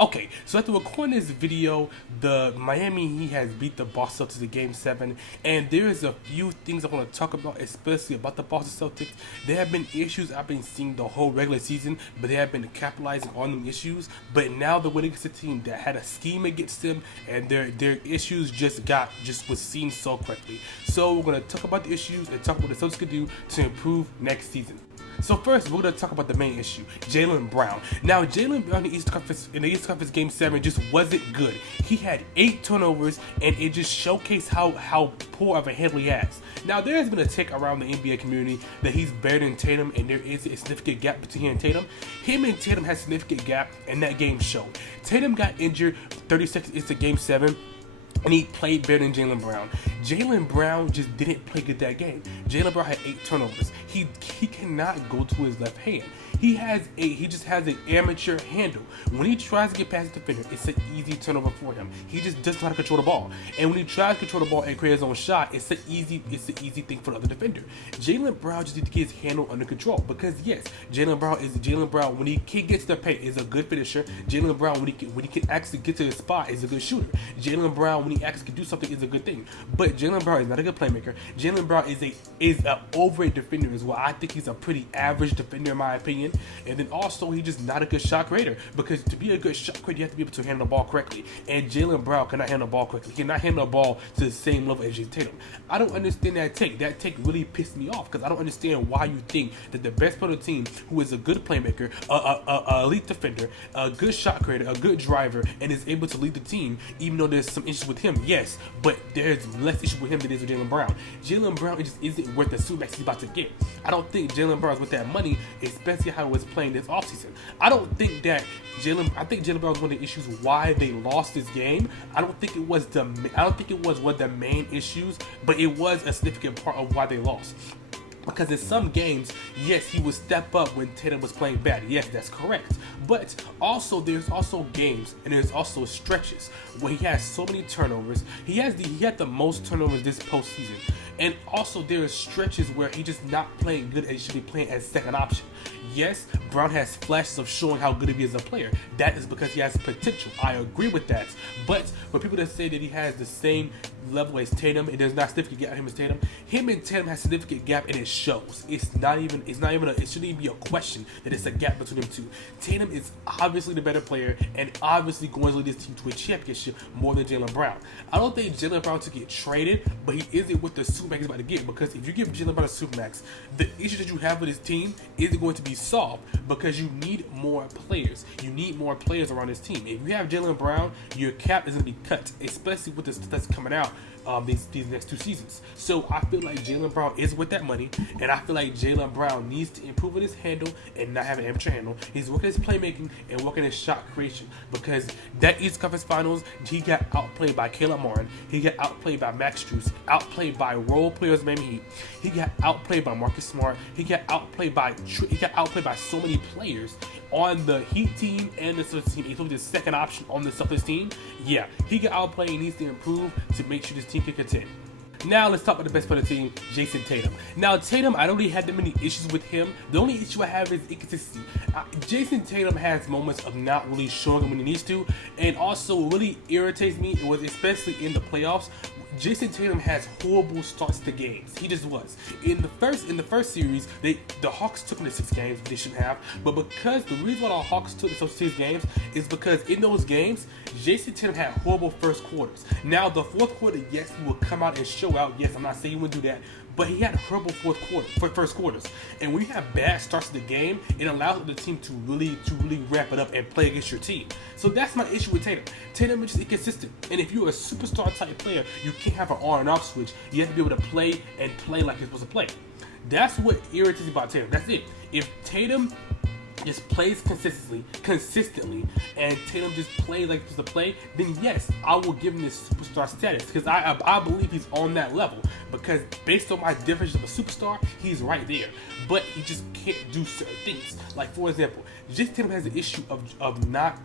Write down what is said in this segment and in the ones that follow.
Okay, so after recording this video, the Miami Heat has beat the Boston Celtics in Game 7, and there is a few things I want to talk about, especially about the Boston Celtics. There have been issues I've been seeing the whole regular season, but they have been capitalizing on them issues. But now they're winning against a team that had a scheme against them, and their issues just was seen so quickly. So we're going to talk about the issues and talk about what the Celtics could do to improve next season. So first, we're going to talk about the main issue, Jaylen Brown. Now, Jaylen Brown in the East Conference Game 7 just wasn't good. He had 8 turnovers, and it just showcased how poor of a handle he has. Now, there has been a take around the NBA community that he's better than Tatum, and there is a significant gap between him and Tatum. Him and Tatum has a significant gap, and that game showed. Tatum got injured 30 seconds into Game 7. And he played better than Jaylen Brown. Jaylen Brown just didn't play good that game. Jaylen Brown had 8 turnovers. He cannot go to his left hand. He just has an amateur handle. When he tries to get past the defender, it's an easy turnover for him. He just doesn't know how to control the ball. And when he tries to control the ball and create his own shot, it's an easy thing for the other defender. Jaylen Brown just needs to get his handle under control, because yes, Jaylen Brown when he gets the paint is a good finisher. Jaylen Brown when he can actually get to the spot is a good shooter. Jaylen Brown when he actually can do something is a good thing. But Jaylen Brown is not a good playmaker. Jaylen Brown is an overrated defender as well. I think he's a pretty average defender in my opinion. And then also, he's just not a good shot creator, because to be a good shot creator, you have to be able to handle the ball correctly. And Jaylen Brown cannot handle the ball correctly. He cannot handle the ball to the same level as Jason Tatum. I don't understand that take. That take really pissed me off, because I don't understand why you think that the best player of the team, who is a good playmaker, a elite defender, a good shot creator, a good driver, and is able to lead the team, even though there's some issues with him, yes, but there's less issues with him than there is with Jaylen Brown. Jaylen Brown just isn't worth the supermax he's about to get. I don't think Jaylen Brown is worth that money, especially how he was playing this offseason. I think Jaylen Brown was one of the issues why they lost this game. I don't think it was one of the main issues, but it was a significant part of why they lost. Because in some games, yes, he would step up when Tatum was playing bad. Yes, that's correct. But also, there's also games and there's also stretches where he has so many turnovers. He had the most turnovers this postseason. And also, there are stretches where he's just not playing good and he should be playing as second option. Yes, Brown has flashes of showing how good he is as a player. That is because he has potential. I agree with that. But for people that say that he has the same level as Tatum, and there's not a significant gap him as Tatum, him and Tatum has a significant gap, and it shows. It shouldn't even be a question that it's a gap between them two. Tatum is obviously the better player and obviously going to lead this team to a championship more than Jaylen Brown. I don't think Jaylen Brown to get traded, but he isn't what the supermax is about to get, because if you give Jaylen Brown a supermax, the issue that you have with this team isn't going to be solved, because you need more players. You need more players around this team. If you have Jaylen Brown, your cap is going to be cut, especially with the stuff that's coming out these next 2 seasons. So I feel like Jaylen Brown is worth that money, and I feel like Jaylen Brown needs to improve on his handle and not have an amateur handle. He's working his playmaking and working his shot creation, because that East Conference Finals, he got outplayed by Caleb Martin. He got outplayed by Max Strus, outplayed by role players, Miami Heat. He got outplayed by Marcus Smart. He got outplayed by so many players on the Heat team and the Celtics team, including the second option on the Celtics team. Yeah, he got outplayed and needs to improve to make sure this team can contend. Now let's talk about the best player of the team, Jason Tatum. Now Tatum, I don't really have that many issues with him. The only issue I have is inconsistency. Jason Tatum has moments of not really showing him when he needs to, and also what really irritates me, it was especially in the playoffs. Jason Tatum has horrible starts to games. He just was. In the first series, the Hawks took him to 6 games they shouldn't have. But because the reason why the Hawks took those 6 games is because in those games, Jason Tatum had horrible first quarters. Now the fourth quarter, yes, he will come out and show out. Yes, I'm not saying he would do that, but he had horrible first quarters. And when you have bad starts to the game, it allows the team to really wrap it up and play against your team. So that's my issue with Tatum. Tatum is just inconsistent. And if you're a superstar type player, you can't have an on and off switch. You have to be able to play like you're supposed to play. That's what irritates me about Tatum. That's it. If Tatum just plays consistently, and Tatum just plays like he's supposed to play, then yes, I will give him this superstar status, because I believe he's on that level, because based on my definition of a superstar, he's right there. But he just can't do certain things. Like, for example, Jason Tatum has the issue of not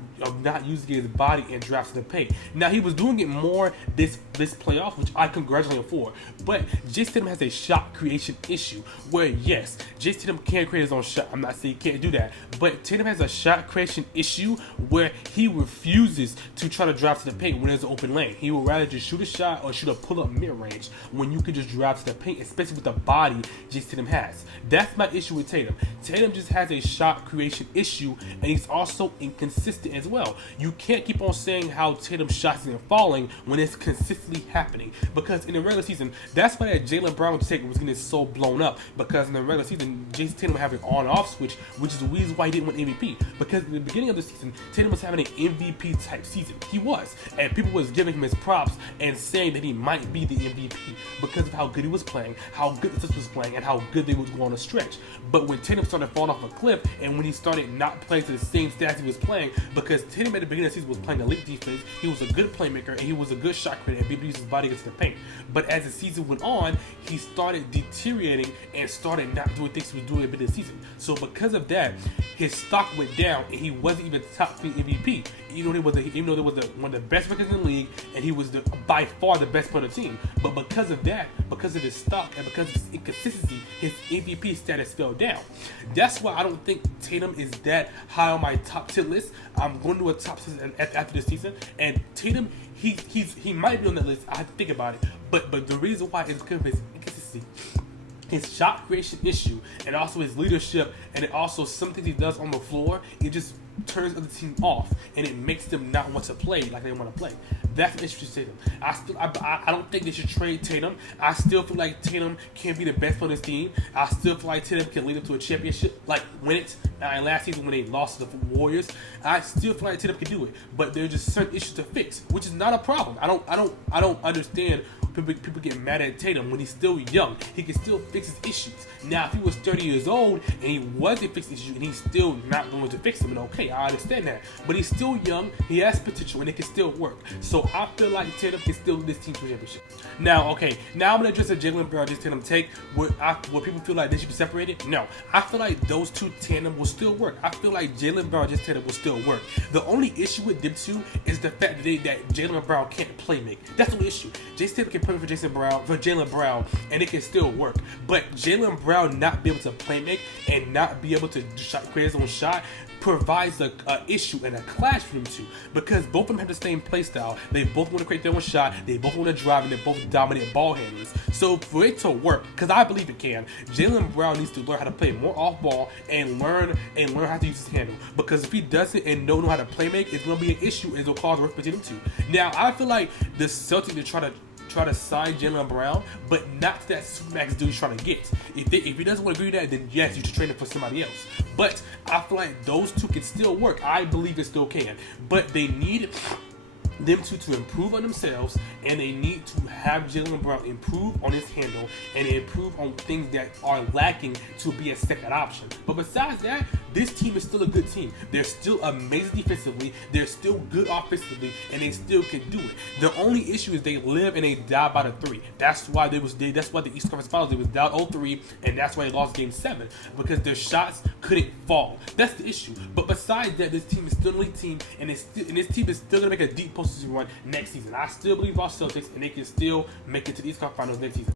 using his body and drafts in the paint. Now, he was doing it more this this playoff, which I congratulate him for. But Jason Tatum has a shot creation issue where, yes, Jason Tatum can create his own shot. I'm not saying he can't do that. But Tatum has a shot creation issue where he refuses to try to drive to the paint when there's an open lane. He would rather just shoot a shot or shoot a pull-up mid-range when you could just drive to the paint, especially with the body Jason Tatum has. That's my issue with Tatum. Tatum just has a shot creation issue, and he's also inconsistent as well. You can't keep on saying how Tatum's shots isn't falling when it's consistently happening, because in the regular season, that's why that Jaylen Brown take was getting so blown up, because in the regular season, Jason Tatum would have an on-off switch, which is the reason why he didn't win MVP, because in the beginning of the season, Tatum was having an MVP type season. He was, and people was giving him his props and saying that he might be the MVP because of how good he was playing, how good the Celtics was playing, and how good they would go on a stretch. But when Tatum started falling off a cliff, and when he started not playing to the same stats he was playing, because Tatum at the beginning of the season was playing elite defense, he was a good playmaker, and he was a good shot creator, and people used his body against the paint. But as the season went on, he started deteriorating and started not doing things he was doing at the beginning of the season. So because of that, his stock went down, and he wasn't even top 3 MVP. Even though he was one of the best records in the league, and he was by far the best player on the team. But because of that, because of his stock, and because of his inconsistency, his MVP status fell down. That's why I don't think Tatum is that high on my top 10 list. I'm going to do a top 10 after this season, and Tatum, he might be on that list. I have to think about it. But the reason why is because of his inconsistency, his shot creation issue, and also his leadership, and it also some things he does on the floor. It just turns other team off, and it makes them not want to play like they want to play. That's an issue with Tatum. I don't think they should trade Tatum. I still feel like Tatum can be the best player on this team. I still feel like Tatum can lead them to a championship, like win it. And last season when they lost to the Warriors, I still feel like Tatum can do it. But there's just certain issues to fix, which is not a problem. I don't understand. People get mad at Tatum when he's still young. He can still fix his issues. Now, if he was 30 years old and he wasn't fixing issues and he's still not going to fix them, and okay, I understand that. But he's still young, he has potential, and it can still work. So I feel like Tatum can still lead this team to a championship. Now, okay, now I'm going to address the Jaylen Brown, Jason Tatum take where people feel like they should be separated. No, I feel like those two tandem will still work. I feel like Jaylen Brown and Jason Tatum will still work. The only issue with them two is the fact that Jaylen Brown can't play make. That's the only issue. Jason Tatum can play for Jaylen Brown, and it can still work. But Jaylen Brown not be able to play make and not be able to create his own shot provides a issue and a clash for them two, because both of them have the same play style. They both want to create their own shot, they both want to drive, and they're both dominant ball handlers. So for it to work, because I believe it can, Jaylen Brown needs to learn how to play more off ball and learn how to use his handle. Because if he doesn't and don't know how to play make, it's going to be an issue and it'll cause rift between them two. Now I feel like the Celtics to try to sign Jaylen Brown, but not to that supermax dude he's trying to get. If he doesn't want to agree with that, then yes, you should trade him for somebody else. But I feel like those two can still work. I believe it still can. But they need them to improve on themselves, and they need to have Jaylen Brown improve on his handle and improve on things that are lacking to be a second option. But besides that, this team is still a good team. They're still amazing defensively, they're still good offensively, and they still can do it. The only issue is they live and they die by the 3. That's why the East Conference Finals, they was down 0-3, and that's why they lost Game 7, because their shots couldn't fall. That's the issue. But besides that, this team is still an elite team, and this team is still gonna make a deep postseason run next season. I still believe Boston Celtics, and they can still make it to the East Conference Finals next season.